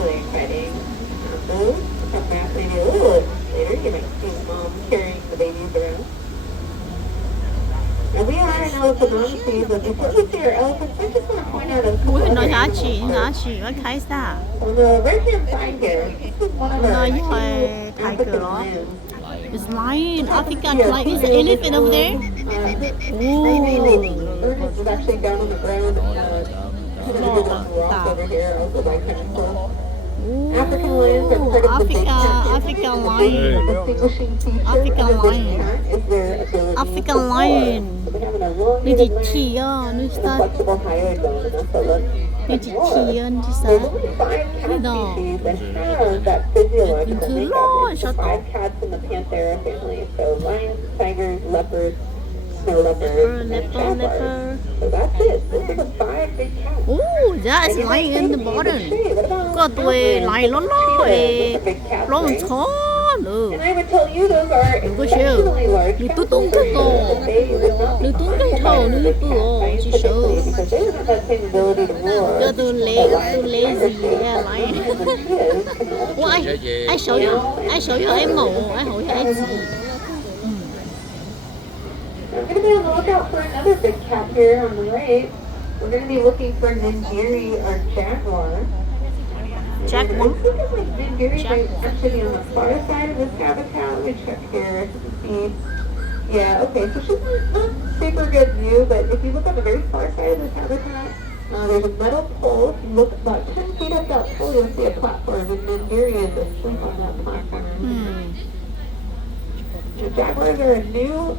really exciting. Those come back maybe a little later. You might see mom carrying the babies around. And we are in elephant honesty, but before we see our elephants, I just want to point out a couple Ui, other nó giá animals trị, giá first. trị, nó thấy sao? On the right-hand side here, this is one of No, our you two are tiger, African huh? lions. It's lion, African Yeah, lion. Is the elephant over there? Ernest is actually down on the ground, kind of under this rock over here, also like kind of cool. African lions are part of the big cat family, African and the lion. big distinguishing feature African of the big lion. cat is their ability African to soar. lion. So they have an Nó elongated chỉ line á, nó and a está, flexible hyoid bone, and that's what lets nó them chỉ roar. á, nó chỉ There's sao? only 5 cat No. species that have that physiological Thứ makeup. lo, It's sao the 5 to? cats in the Panthera family. So lions, tigers, leopards, snow leopards, and jaguars. So that's it. Those are the 5 big cats. Oh, that's And you might lion say in to the me, bottom. but Shay, what about Có tuổi lion nó cheetahs? Those are big cats, lông right? chó nữa. And I would tell you those are Đừng có exceptionally large Người cats tôi tung for cái sure, cổ. but they would not be Người tung cái harmed thầu, by a người big bự cat chỉ sợ. scientifically because they don't have that same ability to roar. Cho tôi But lấy lions, gì tigers, yeah, lion. and cheetahs can also Ủa ai sợ vô em ngủ, ai hỏi cho em gì? I'm going to be on the lookout for another big cat here on the right. We're going to be looking for Nindiri or jaguar. Jaguar? I think it's like Nindiri might actually be on the far side of this habitat. Let me check here to see. Yeah, okay, so she's not super good view, but if you look on the very far side of this habitat, there's a metal pole. If you look about 10 feet up that pole, you'll see a platform, and Nindiri is asleep on that platform. The jaguars are a new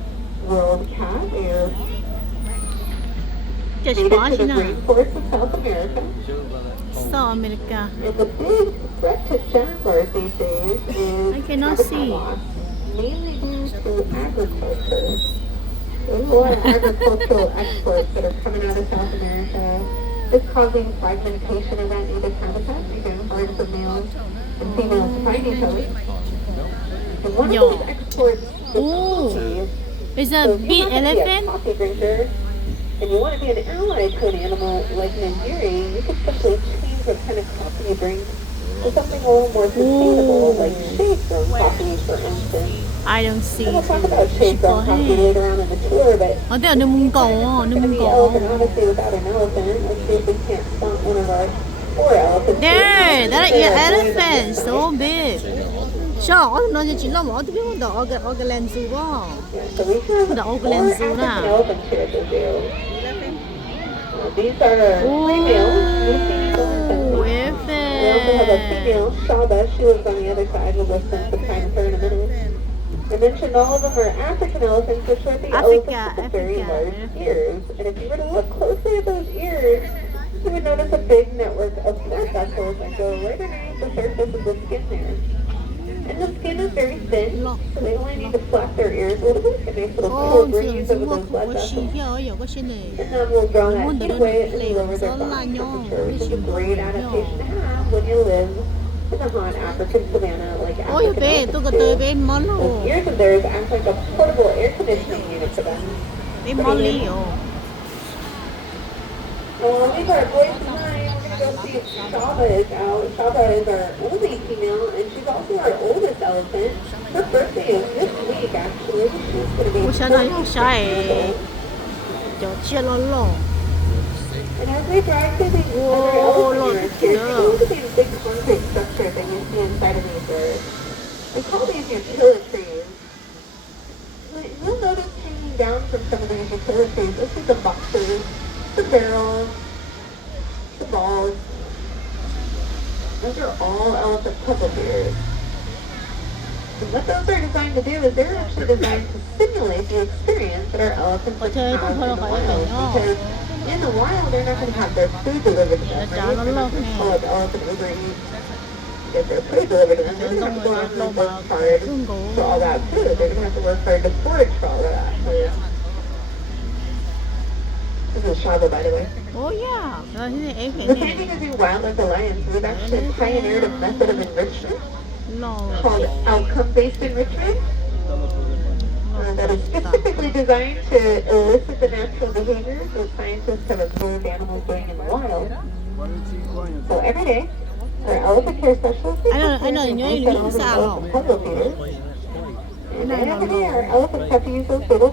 world cat. They are Just native to watch the now. rainforests of South America. South America. And the big threat to jaguars these days is I cannot habitat see. loss, mainly due to agriculture. There's a lot of agricultural exports that are coming out of South America. It's causing fragmentation of that native habitat, making it hard for males and females to find each other. And one of those exports is coffee. It's a So if you big happen to be a elephant. coffee drinker and you want to be an ally to an animal like Nindiri, you could simply change what kind of coffee you drink to something a little more sustainable, like shade-grown coffee, for instance. I don't see. And we'll talk about shade-grown coffee later on in the tour, but Ở đây ở nước Mông Cổ, nước it's going to Mông be Cổ. elephant odyssey without an elephant. Let's see if we can't spot one of our 4 elephants. There, that is They're elephant, avoiding so big. Sao nó chỉ là một cái món đồ cái lens quá. Yeah, so we have The 4 Oakland Zoo African now. elephants here at the zoo. These are females. Oh, We also have a female, Shaba. She lives on the other side. We'll go spend some time with her in a minute. I mentioned all of them are African elephants, which are the elephants with the very large ears. And if you were to look closely at those ears, you would notice a big network of blood vessels that go right underneath the surface of the skin there. And the skin is very thin, so they only need to flap their ears a little bit, and nice little cool breeze over those blood vessels. And then we'll draw that heat away and lower their body temperature, which is a great adaptation to have when you live in the hot African savanna like Ôi African bé, tôi có elephants tới do. bên món Those luôn. ears of theirs act like a portable air conditioning unit for them. Bên món ly rồi. Well, leave our boys behind. We're going to go see if Shaba is out. Shaba is our only female, and she's also our oldest elephant. Her birthday is this week, actually. She's going to be Ủa sao nó 46 sai? years old. Cho chia lo lo. And as we drive through these Whoa, other elephant look, units here, yeah. you look at these big concrete structures that you see inside of these birds. We call these utilitarians. You'll notice hanging down from some of these utilitarians, you'll see the boxes, the barrels, the balls. Those are all elephant puzzle beers. And what those are designed to do is they're actually designed to simulate the experience that our elephants would have in the wild. Because in the wild, they're not going to have their food delivered to them. Right? They're not going to call up elephant Uber Eats, get their food delivered to them. They're going to have to go out and work hard for all that food. They're going to have to work hard to forage for all of that food. This is Shaba, by the way. Oh yeah. Rồi thế thì em The phải same thing as in Wildlife Alliance, we've actually pioneered a method of enrichment lo. called outcome-based enrichment that is specifically designed to elicit the natural behaviors that scientists have observed animals doing in the wild. So every day, Our elephant care specialist is I know, prepared you to know, use you settlement saw of it. puzzle feeders. And No, every no, day, our no. elephants have to use those little